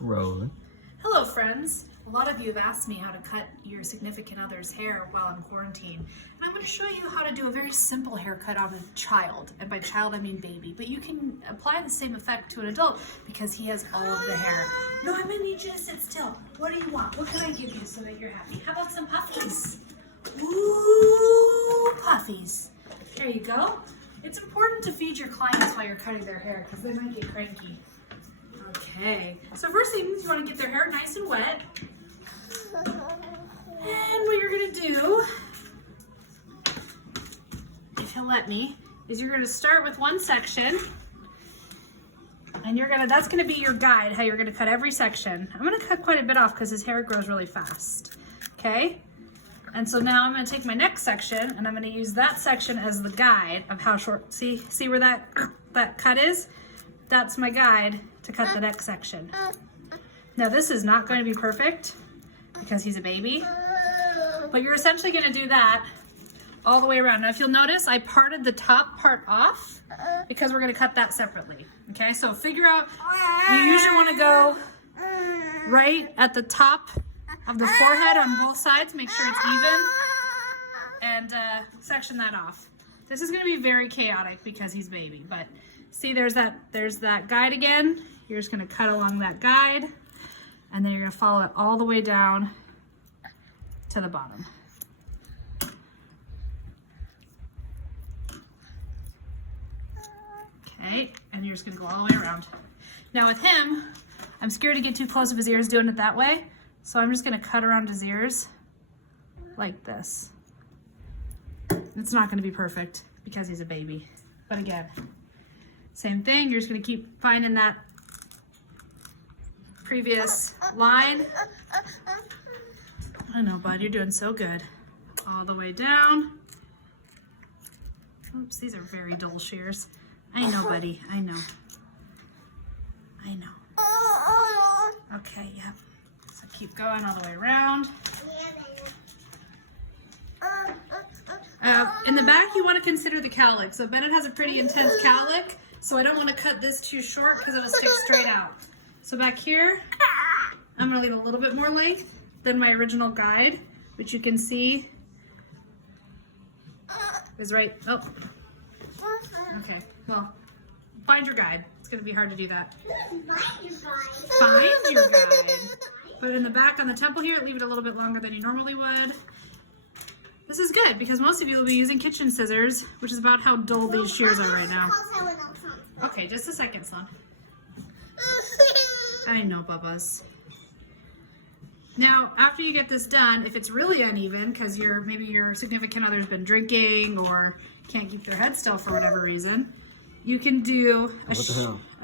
Rolling. Hello friends! A lot of you have asked me how to cut your significant other's hair while in quarantine. And I'm going to show you how to do a very simple haircut on a child. And by child I mean baby. But you can apply the same effect to an adult because he has all of the hair. No, I'm going to need you to sit still. What do you want? What can I give you so that you're happy? How about some puffies? Ooh, puffies. There you go. It's important to feed your clients while you're cutting their hair because they might get cranky. Okay, so first thing is you want to get their hair nice and wet. And what you're going to do, if he'll let me, is you're going to start with one section. And that's going to be your guide, how you're going to cut every section. I'm going to cut quite a bit off because his hair grows really fast. Okay? And so now I'm going to take my next section and I'm going to use that section as the guide of how short, see where that cut is? That's my guide to cut the next section. Now this is not going to be perfect because he's a baby, but you're essentially going to do that all the way around. Now if you'll notice, I parted the top part off because we're going to cut that separately. Okay, so figure out, you usually want to go right at the top of the forehead on both sides, make sure it's even, and section that off. This is going to be very chaotic because he's baby, but see there's that guide again. You're just going to cut along that guide, and then you're going to follow it all the way down to the bottom. Okay, and you're just going to go all the way around. Now with him, I'm scared to get too close of his ears doing it that way, so I'm just going to cut around his ears like this. It's not going to be perfect because he's a baby, but again, same thing. You're just going to keep finding that previous line. I know, bud, you're doing so good. All the way down. Oops, these are very dull shears. I know, buddy, I know. I know. Okay, yep. So keep going all the way around. In the back, you want to consider the cowlick. So Bennett has a pretty intense cowlick, so I don't want to cut this too short because it'll stick straight out. So back here, I'm going to leave a little bit more length than my original guide, which you can see is right. Oh, okay. Well, find your guide. It's going to be hard to do that. Find your guide. But in the back on the temple here, leave it a little bit longer than you normally would. This is good because most of you will be using kitchen scissors, which is about how dull these shears are right now. Okay, just a second, son. I know, Bubba's. Now, after you get this done, if it's really uneven because maybe your significant other's been drinking or can't keep their head still for whatever reason, you can do a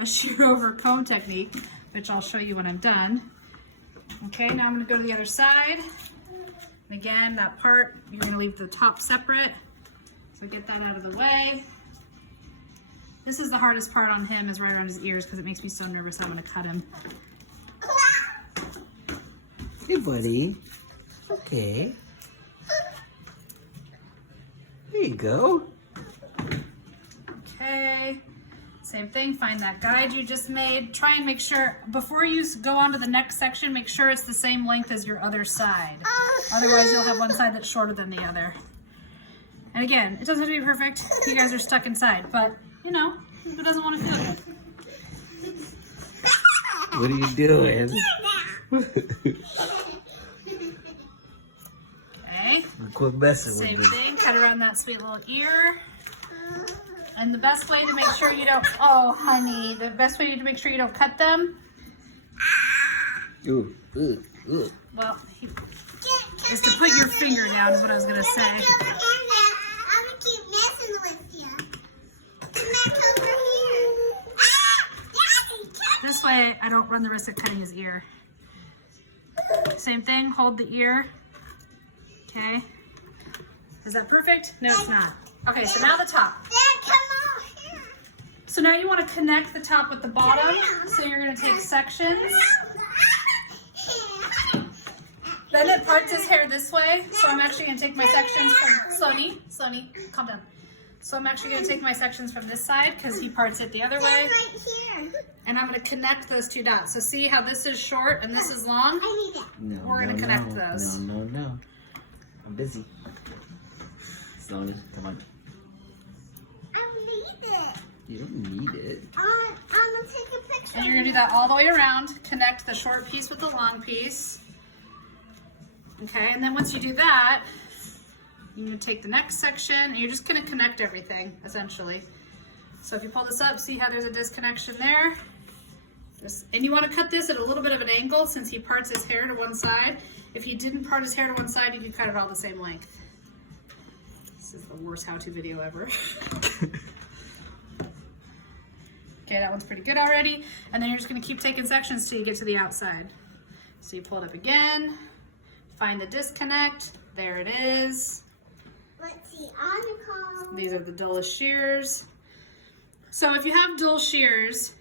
shear over comb technique, which I'll show you when I'm done. Okay, now I'm going to go to the other side. And again, that part, you're going to leave the top separate. So get that out of the way. This is the hardest part on him, is right around his ears, because it makes me so nervous I'm going to cut him. Hey, buddy. Okay. There you go. Okay. Same thing, find that guide you just made. Try and make sure, before you go on to the next section, make sure it's the same length as your other side. Otherwise, you'll have one side that's shorter than the other. And again, it doesn't have to be perfect. You guys are stuck inside, but, you know, who doesn't want to feel good? What are you doing? Okay. Quit messing Same with me. thing, cut around that sweet little ear. And the best way to make sure you don't, oh honey, the best way to make sure you don't cut them, Ooh. well, is to put your finger down is what I was going to say. I'm gonna keep messing with you. Come back over here. Daddy, This way I don't run the risk of cutting his ear. Same thing, hold the ear. Okay. Is that perfect? No, it's not. Okay, so now the top. Dad, come on here. So now you want to connect the top with the bottom. So you're going to take sections. Bennett parts his hair this way, so I'm actually going to take my sections from Slony, calm down. So I'm actually going to take my sections from this side because he parts it the other way. Right here. And I'm going to connect those two dots. So see how this is short and this is long? I need it. No, We're gonna connect those. No. I'm busy. Sloan, come on. I need it. You don't need it. I'm gonna take a picture. And you're going to do that all the way around. Connect the short piece with the long piece. Okay, and then once you do that, you're going to take the next section and you're just going to connect everything, essentially. So if you pull this up, see how there's a disconnection there? And you want to cut this at a little bit of an angle since he parts his hair to one side. If he didn't part his hair to one side, you could cut it all the same length. This is the worst how-to video ever. Okay, that one's pretty good already. And then you're just going to keep taking sections till you get to the outside. So you pull it up again, find the disconnect. There it is. What's the article? These are the dullest shears. So if you have dull shears,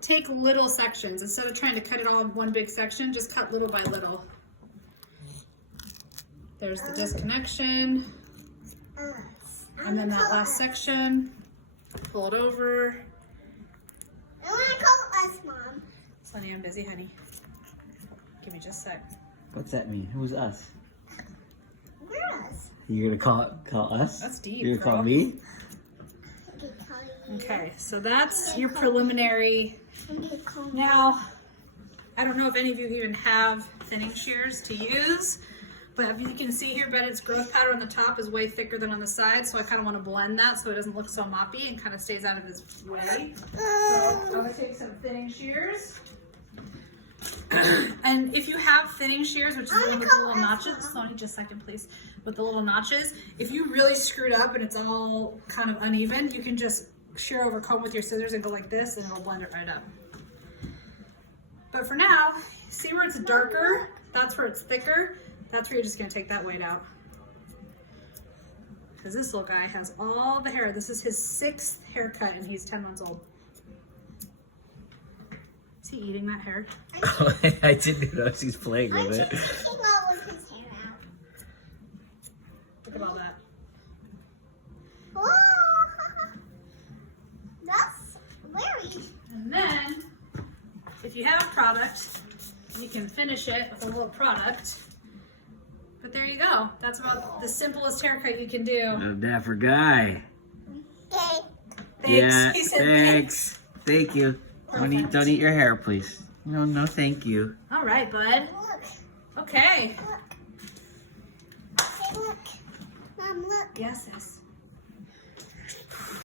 take little sections. Instead of trying to cut it all in one big section, just cut little by little. There's the disconnection. And then that last section, pull it over. I want to call us, Mom. Sonny, I'm busy, honey. Give me just a sec. What's that mean? Who's us? We're us. You're gonna call us? That's deep, You're gonna call girl. me? I can call you. Okay, so that's your preliminary. I can call you. Now, I don't know if any of you even have thinning shears to use, but if you can see here, Bennett's growth powder on the top is way thicker than on the side, so I kind of want to blend that so it doesn't look so moppy and kind of stays out of his way. So I'm going to take some thinning shears. And if you have thinning shears, which is the one with the little notches, Sonny, just a second, please. With the little notches, if you really screwed up and it's all kind of uneven, you can just shear over comb with your scissors and go like this, and it'll blend it right up. But for now, see where it's darker? That's where it's thicker. That's where you're just gonna take that weight out. Because this little guy has all the hair. This is his 6th haircut and he's 10 months old. Is he eating that hair? I didn't notice he's playing Aren't with you it. taking all of his hair out? Look at all that. Oh, that's very. And then, if you have product, you can finish it with a little product. But there you go. That's about the simplest haircut you can do. A dapper guy. Okay. Thanks. Yeah, He said thanks. Thank you. Perfect. Don't eat your hair, please. No, thank you. All right, bud. Look. Okay. Look. Hey, look. Mom, look. Yes, yes.